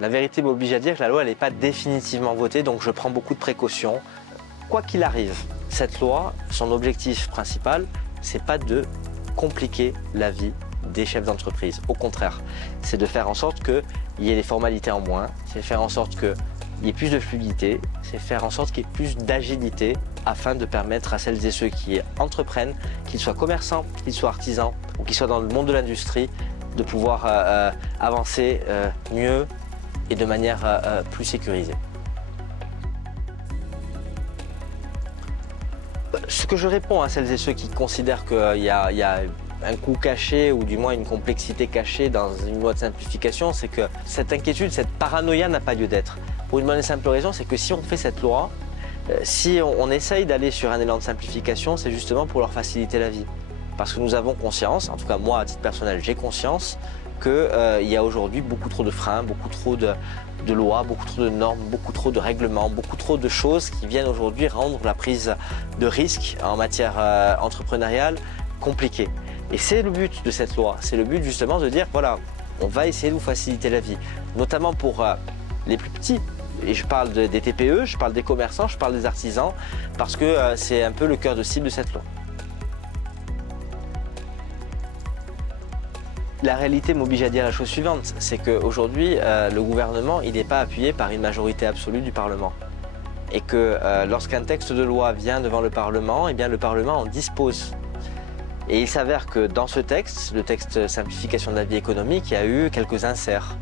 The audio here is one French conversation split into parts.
La vérité m'oblige à dire que la loi n'est pas définitivement votée, donc je prends beaucoup de précautions. Quoi qu'il arrive, cette loi, son objectif principal, c'est pas de compliquer la vie des chefs d'entreprise. Au contraire, c'est de faire en sorte qu'il y ait des formalités en moins, c'est de faire en sorte qu'il y ait plus de fluidité, c'est de faire en sorte qu'il y ait plus d'agilité afin de permettre à celles et ceux qui entreprennent, qu'ils soient commerçants, qu'ils soient artisans ou qu'ils soient dans le monde de l'industrie, de pouvoir avancer mieux et de manière plus sécurisée. Ce que je réponds à celles et ceux qui considèrent qu'il y a un coût caché ou du moins une complexité cachée dans une loi de simplification, c'est que cette inquiétude, cette paranoïa n'a pas lieu d'être. Pour une bonne et simple raison, c'est que si on fait cette loi, si on essaye d'aller sur un élan de simplification, c'est justement pour leur faciliter la vie. Parce que nous avons conscience, en tout cas moi à titre personnel, j'ai conscience qu'il y a aujourd'hui beaucoup trop de freins, beaucoup trop de lois, beaucoup trop de normes, beaucoup trop de règlements, beaucoup trop de choses qui viennent aujourd'hui rendre la prise de risque en matière entrepreneuriale compliquée. Et c'est le but de cette loi, c'est le but justement de dire voilà, on va essayer de vous faciliter la vie, notamment pour les plus petits. Et je parle des TPE, je parle des commerçants, je parle des artisans, parce que c'est un peu le cœur de cible de cette loi. La réalité m'oblige à dire la chose suivante, c'est qu'aujourd'hui, le gouvernement il n'est pas appuyé par une majorité absolue du Parlement. Et que lorsqu'un texte de loi vient devant le Parlement, eh bien, le Parlement en dispose. Et il s'avère que dans ce texte, le texte simplification de la vie économique, il y a eu quelques inserts,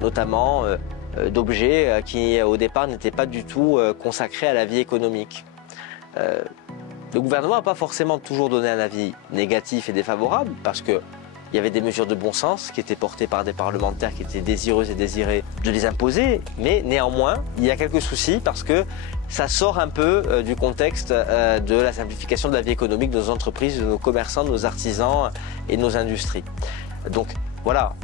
notamment d'objets qui au départ n'étaient pas du tout consacrés à la vie économique. Le gouvernement n'a pas forcément toujours donné un avis négatif et défavorable, parce que il y avait des mesures de bon sens qui étaient portées par des parlementaires qui étaient désireux et désirés de les imposer, mais néanmoins, il y a quelques soucis parce que ça sort un peu du contexte de la simplification de la vie économique de nos entreprises, de nos commerçants, de nos artisans et de nos industries. Donc voilà,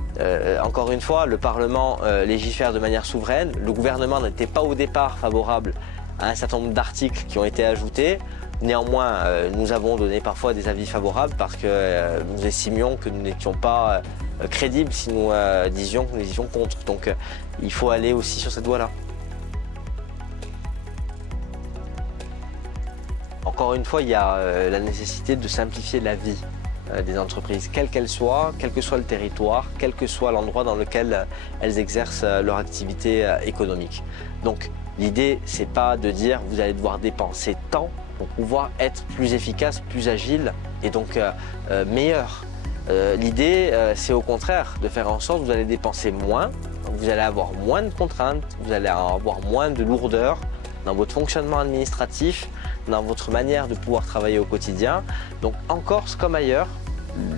encore une fois, le Parlement légifère de manière souveraine. Le gouvernement n'était pas au départ favorable à un certain nombre d'articles qui ont été ajoutés. Néanmoins, nous avons donné parfois des avis favorables parce que nous estimions que nous n'étions pas crédibles si nous disions que nous étions contre. Donc il faut aller aussi sur cette voie-là. Encore une fois, il y a la nécessité de simplifier la vie des entreprises, quelle qu'elle soit, quel que soit le territoire, quel que soit l'endroit dans lequel elles exercent leur activité économique. Donc l'idée, c'est pas de dire vous allez devoir dépenser tant pour pouvoir être plus efficace, plus agile et donc meilleur. L'idée, c'est au contraire de faire en sorte que vous allez dépenser moins, vous allez avoir moins de contraintes, vous allez avoir moins de lourdeur dans votre fonctionnement administratif, dans votre manière de pouvoir travailler au quotidien. Donc en Corse comme ailleurs,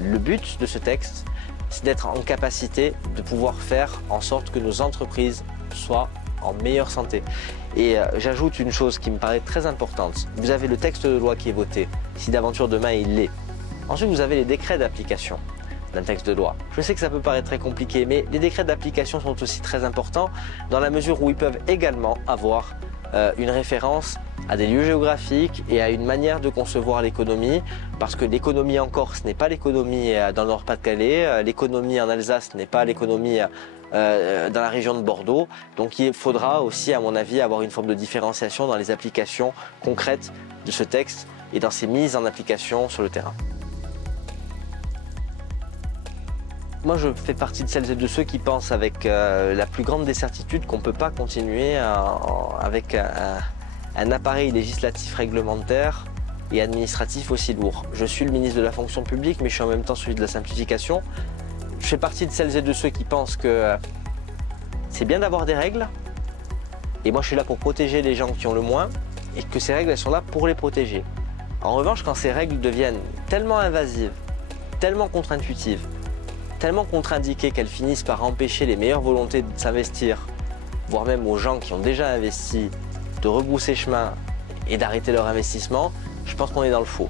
le but de ce texte, c'est d'être en capacité de pouvoir faire en sorte que nos entreprises soient en meilleure santé. Et j'ajoute une chose qui me paraît très importante. Vous avez le texte de loi qui est voté, si d'aventure demain il l'est. Ensuite, vous avez les décrets d'application d'un texte de loi. Je sais que ça peut paraître très compliqué, mais les décrets d'application sont aussi très importants dans la mesure où ils peuvent également avoir une référence à des lieux géographiques et à une manière de concevoir l'économie, parce que l'économie en Corse n'est pas l'économie dans le Nord-Pas-de-Calais, l'économie en Alsace n'est pas l'économie dans la région de Bordeaux. Donc il faudra aussi, à mon avis, avoir une forme de différenciation dans les applications concrètes de ce texte et dans ses mises en application sur le terrain. Moi, je fais partie de celles et de ceux qui pensent avec la plus grande des certitudes qu'on ne peut pas continuer avec un appareil législatif réglementaire et administratif aussi lourd. Je suis le ministre de la fonction publique, mais je suis en même temps celui de la simplification. Je fais partie de celles et de ceux qui pensent que c'est bien d'avoir des règles, et moi je suis là pour protéger les gens qui ont le moins, et que ces règles elles sont là pour les protéger. En revanche, quand ces règles deviennent tellement invasives, tellement contre-intuitives, tellement contre-indiquées qu'elles finissent par empêcher les meilleures volontés de s'investir, voire même aux gens qui ont déjà investi, de rebrousser chemin et d'arrêter leur investissement, je pense qu'on est dans le faux.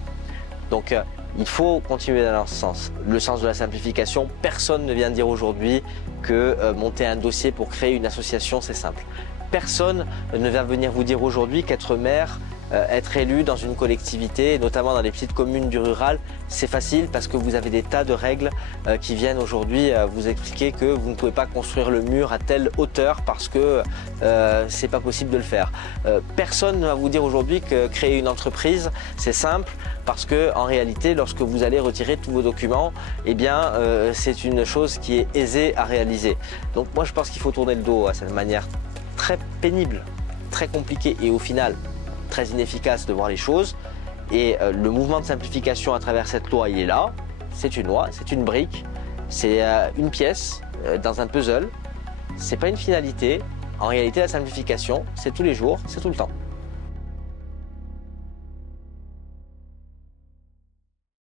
Donc il faut continuer dans ce sens. Le sens de la simplification, personne ne vient dire aujourd'hui que monter un dossier pour créer une association, c'est simple. Personne ne va venir vous dire aujourd'hui qu'être maire, Être élu dans une collectivité, notamment dans les petites communes du rural, c'est facile parce que vous avez des tas de règles qui viennent aujourd'hui vous expliquer que vous ne pouvez pas construire le mur à telle hauteur parce que c'est pas possible de le faire. Personne ne va vous dire aujourd'hui que créer une entreprise, c'est simple parce que en réalité, lorsque vous allez retirer tous vos documents, eh bien, c'est une chose qui est aisée à réaliser. Donc moi, je pense qu'il faut tourner le dos à cette manière très pénible, très compliquée et au final très inefficace de voir les choses. Et le mouvement de simplification à travers cette loi, il est là. C'est une loi, c'est une brique, c'est une pièce dans un puzzle. C'est pas une finalité. En réalité, la simplification, c'est tous les jours, c'est tout le temps.